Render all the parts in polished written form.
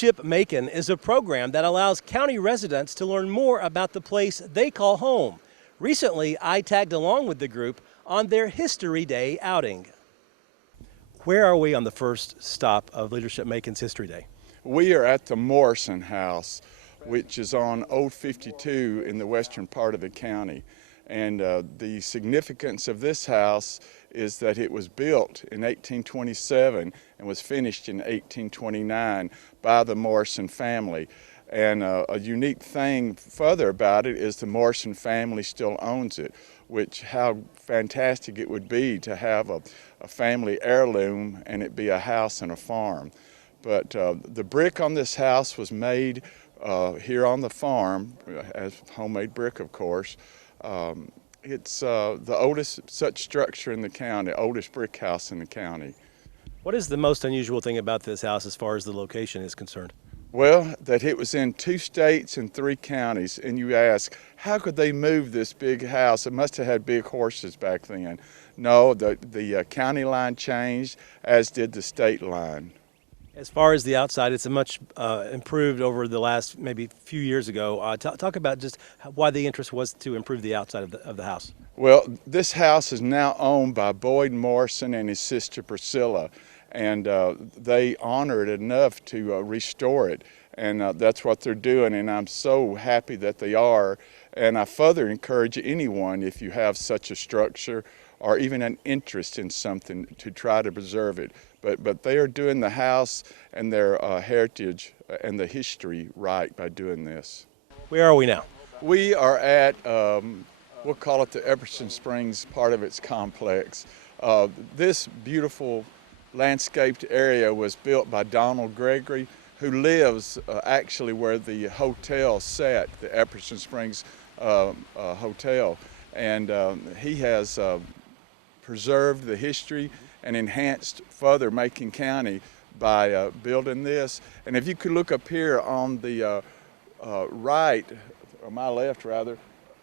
Leadership Macon is a program that allows county residents to learn more about the place they call home. Recently, I tagged along with the group on their History Day outing. Where are we on the first stop of Leadership Macon's History Day? We are at the Morrison House, which is on Old 52 in the western part of the county. And the significance of this house is that it was built in 1827 and was finished in 1829 by the Morrison family. And a unique thing further about it is the Morrison family still owns it, which how fantastic it would be to have a family heirloom and it be a house and a farm. But the brick on this house was made here on the farm, as homemade brick, of course. It's the oldest such structure in the county, oldest brick house in the county. What is the most unusual thing about this house as far as the location is concerned? Well, that it was in 2 states and 3 counties, and you ask, how could they move this big house? It must have had big horses back then. No, the county line changed, as did the state line. As far as the outside, it's a much improved over the last maybe few years ago. Talk about just why the interest was to improve the outside of the house. Well, this house is now owned by Boyd Morrison and his sister Priscilla, and they honor it enough to restore it, and that's what they're doing, and I'm so happy that they are. And I further encourage anyone, if you have such a structure or even an interest in something, to try to preserve it. But they are doing the house and their heritage and the history right by doing this. Where are we now? We are at, we'll call it the Everson Springs part of its complex. This beautiful landscaped area was built by Donald Gregory, who lives actually where the hotel sat, the Everson Springs Hotel. And he has preserved the history and enhanced further Macon County by building this. And if you could look up here on the right, or my left rather,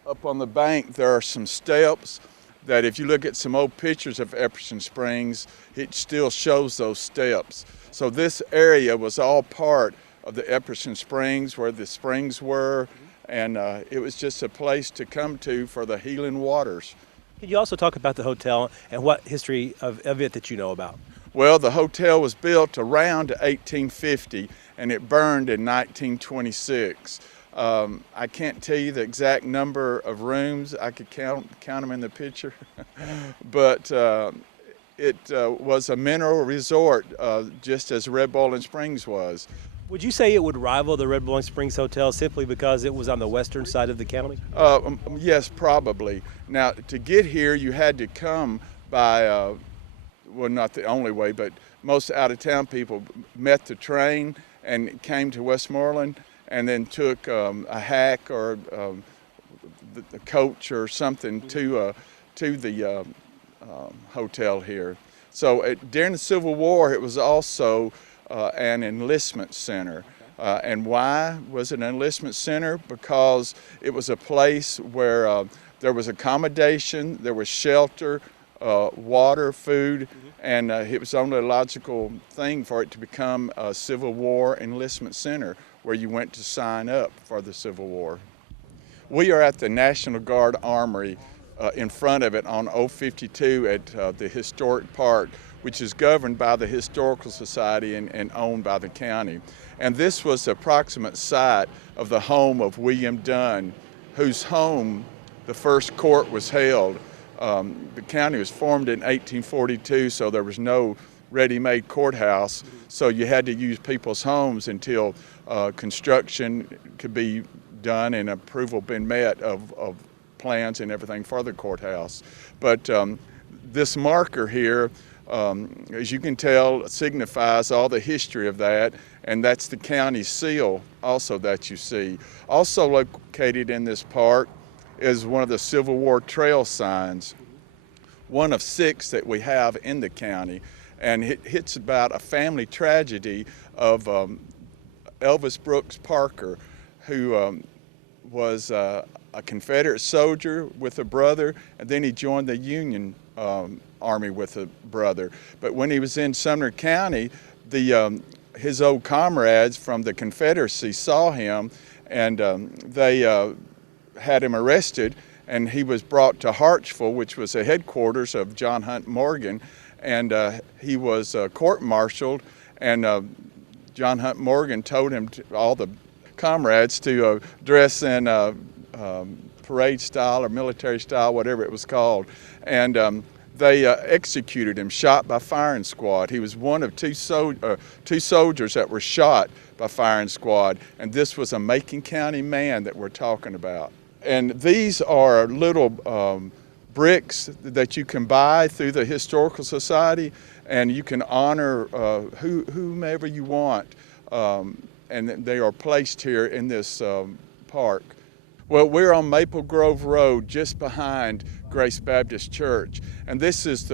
up on the bank there are some steps that if you look at some old pictures of Everson Springs, it still shows those steps. So this area was all part of the Everson Springs, where the springs were, and it was just a place to come to for the healing waters. Could you also talk about the hotel and what history of it that you know about? Well, the hotel was built around 1850 and it burned in 1926. I can't tell you the exact number of rooms. I could count them in the picture. But it was a mineral resort, just as Red Bowling Springs was. Would you say it would rival the Red Bowling Springs Hotel simply because it was on the western side of the county? Yes, probably. Now, to get here, you had to come by, well, not the only way, but most out-of-town people met the train and came to Westmoreland and then took a hack or the coach or something to the hotel here. So during the Civil War, it was also an enlistment center. And why was it an enlistment center? Because it was a place where there was accommodation, there was shelter, water, food, and it was only a logical thing for it to become a Civil War enlistment center where you went to sign up for the Civil War. We are at the National Guard Armory in front of it on Old 52 at the historic park, which is governed by the Historical Society and owned by the county. And this was the approximate site of the home of William Dunn, whose home the first court was held. The county was formed in 1842, so there was no ready-made courthouse, so you had to use people's homes until construction could be done and approval been met of plans and everything for the courthouse. But this marker here, as you can tell, signifies all the history of that, and that's the county seal also that you see. Also located in this park is one of the Civil War trail signs, one of 6 that we have in the county, and it's about a family tragedy of Elvis Brooks Parker, who was a Confederate soldier with a brother, and then he joined the Union Army with a brother. But when he was in Sumner County, the his old comrades from the Confederacy saw him, and they had him arrested, and he was brought to Hartsville, which was the headquarters of John Hunt Morgan, and he was court-martialed, and John Hunt Morgan told him, all the comrades, to dress in parade style or military style, whatever it was called, and they executed him, shot by firing squad. He was one of two soldiers that were shot by firing squad, and this was a Macon County man that we're talking about. And these are little bricks that you can buy through the Historical Society, and you can honor whomever you want, and they are placed here in this park. Well, we're on Maple Grove Road, just behind Grace Baptist Church, and this is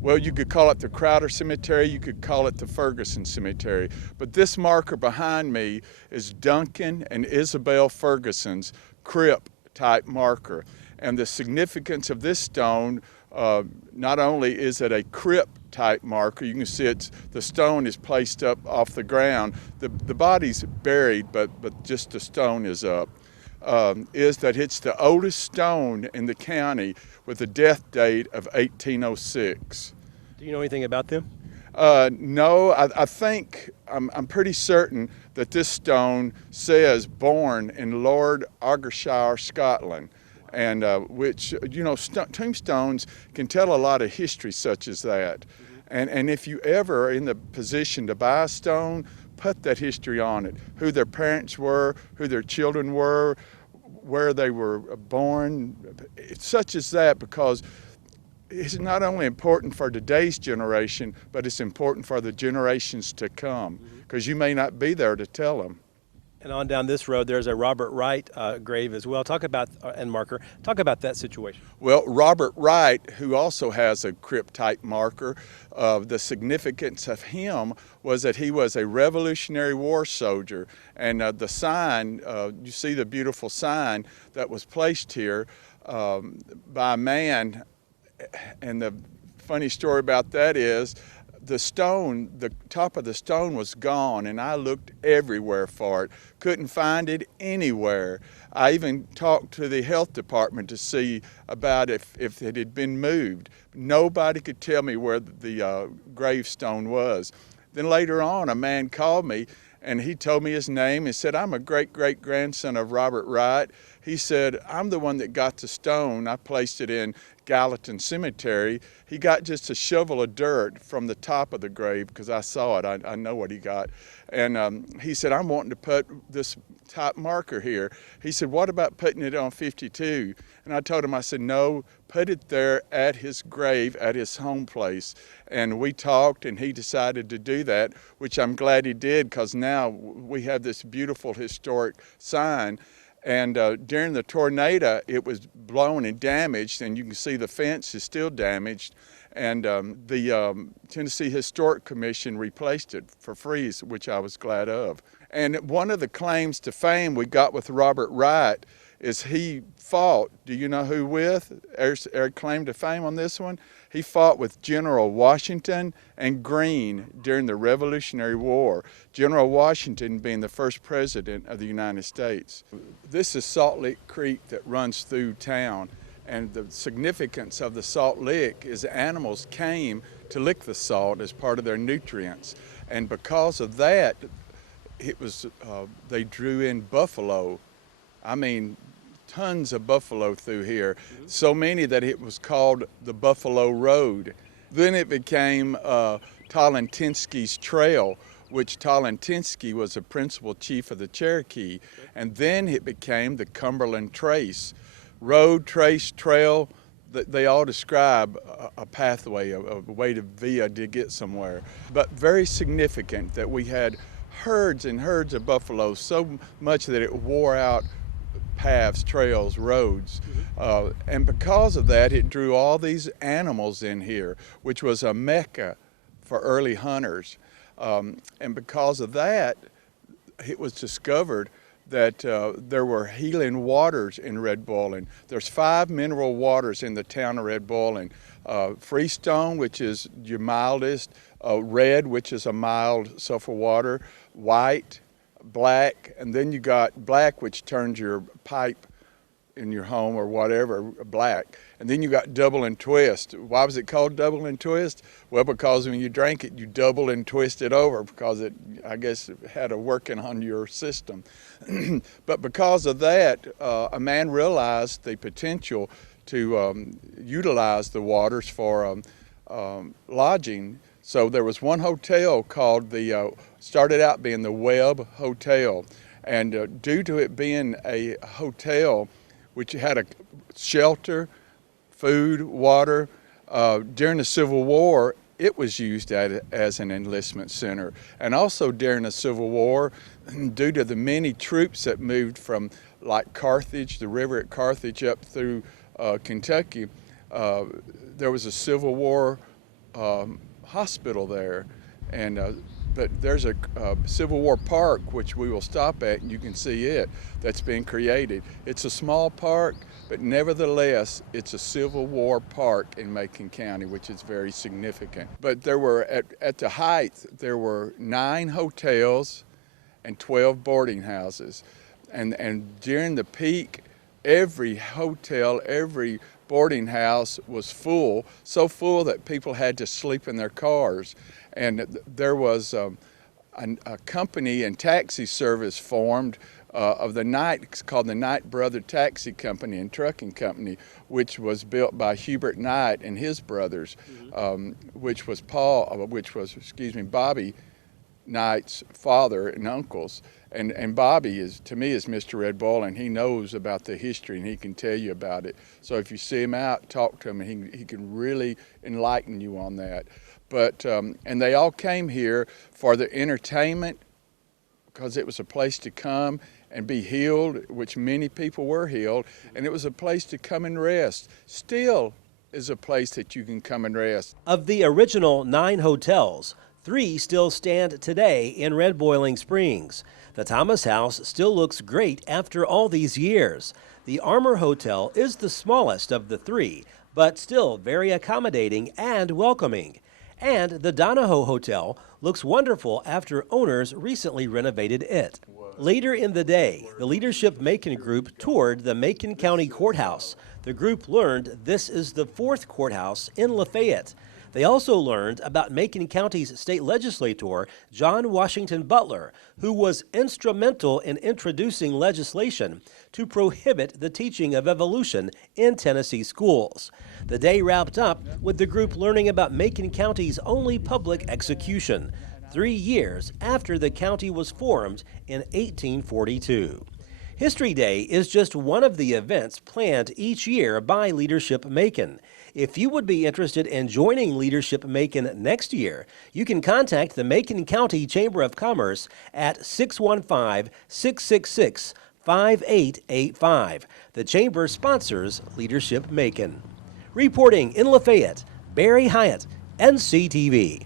well, you could call it the Crowder Cemetery, you could call it the Ferguson Cemetery, but this marker behind me is Duncan and Isabel Ferguson's crypt type marker. And the significance of this stone, not only is it a crypt type marker, you can see the stone is placed up off the ground, the body's buried, but just the stone is up, is that it's the oldest stone in the county with a death date of 1806. Do you know anything about them? No, I think, I'm pretty certain that this stone says born in Lord Argyllshire, Scotland, and which, you know, tombstones can tell a lot of history such as that. And if you ever are in the position to buy a stone, put that history on it, who their parents were, who their children were, where they were born, such as that, because it's not only important for today's generation, but it's important for the generations to come, because you may not be there to tell them. And on down this road, there's a Robert Wright grave as well. Talk about, and marker, talk about that situation. Well, Robert Wright, who also has a crypt type marker, the significance of him was that he was a Revolutionary War soldier, and the sign, you see the beautiful sign that was placed here by a man, and the funny story about that is the stone, the top of the stone was gone, and I looked everywhere for it, couldn't find it anywhere. I even talked to the health department to see about if it had been moved. Nobody could tell me where the gravestone was. Then later on, a man called me, and he told me his name and said, "I'm a great-great-grandson of Robert Wright." He said, "I'm the one that got the stone. I placed it in Gallatin Cemetery." He got just a shovel of dirt from the top of the grave, because I saw it. I know what he got. And he said, "I'm wanting to put this top marker here." He said, "What about putting it on 52? And I told him, I said, "No, put it there at his grave, at his home place." And we talked, and he decided to do that, which I'm glad he did, because now we have this beautiful historic sign. And during the tornado, it was blown and damaged, and you can see the fence is still damaged. And the Tennessee Historic Commission replaced it for free, which I was glad of. And one of the claims to fame we got with Robert Wright is he fought, do you know who with? Our claim to fame on this one? He fought with General Washington and Greene during the Revolutionary War, General Washington being the first president of the United States. This is Salt Lick Creek that runs through town, and the significance of the Salt Lick is animals came to lick the salt as part of their nutrients, and because of that, it was they drew in buffalo. I mean, tons of buffalo through here, so many that it was called the Buffalo Road. Then it became Tolentinsky's Trail, which Tolentinsky was the principal chief of the Cherokee, and then it became the Cumberland Trace. Road, trace, trail, they all describe a pathway, a way to get somewhere. But very significant that we had herds and herds of buffalo, so much that it wore out paths, trails, roads. And because of that, it drew all these animals in here, which was a mecca for early hunters. And because of that, it was discovered that there were healing waters in Red Boiling. There's 5 mineral waters in the town of Red Boiling. freestone, which is your mildest, red, which is a mild sulfur water, white, black, and then you got black, which turns your pipe in your home or whatever black. And then you got double and twist. Why was it called double and twist? Well, because when you drank it, you double and twist it over because it, I guess, it had a working on your system. But because of that, a man realized the potential to utilize the waters for lodging. So there was one hotel called started out being the Webb Hotel. And due to it being a hotel which had a shelter, food, water, during the Civil War, it was used as an enlistment center. And also during the Civil War, due to the many troops that moved from like Carthage, the river at Carthage up through Kentucky, there was a Civil War hospital there. And but there's a Civil War park, which we will stop at, and you can see it, that's been created. It's a small park, but nevertheless, it's a Civil War park in Macon County, which is very significant. But there were, at the height, there were 9 hotels and 12 boarding houses. And during the peak, every hotel, every boarding house was full, so full that people had to sleep in their cars. And there was a company and taxi service formed of the Knight, it's called the Knight Brother Taxi Company and Trucking Company, which was built by Hubert Knight and his brothers, which was Bobby Knight's father and uncles. And Bobby is, to me, is Mr. Red Bull, and he knows about the history and he can tell you about it. So if you see him out, talk to him, and he can really enlighten you on that. But, and they all came here for the entertainment, because it was a place to come and be healed, which many people were healed, and it was a place to come and rest. Still is a place that you can come and rest. Of the original 9 hotels, 3 still stand today in Red Boiling Springs. The Thomas House still looks great after all these years. The Armour Hotel is the smallest of the 3, but still very accommodating and welcoming. And the Donahoe Hotel looks wonderful after owners recently renovated it. Later in the day, the Leadership Macon group toured the Macon County Courthouse. The group learned this is the 4th courthouse in Lafayette. They also learned about Macon County's state legislator, John Washington Butler, who was instrumental in introducing legislation to prohibit the teaching of evolution in Tennessee schools. The day wrapped up with the group learning about Macon County's only public execution, 3 years after the county was formed in 1842. History Day is just one of the events planned each year by Leadership Macon. If you would be interested in joining Leadership Macon next year, you can contact the Macon County Chamber of Commerce at 615-666-5885. The Chamber sponsors Leadership Macon. Reporting in Lafayette, Barry Hyatt, NCTV.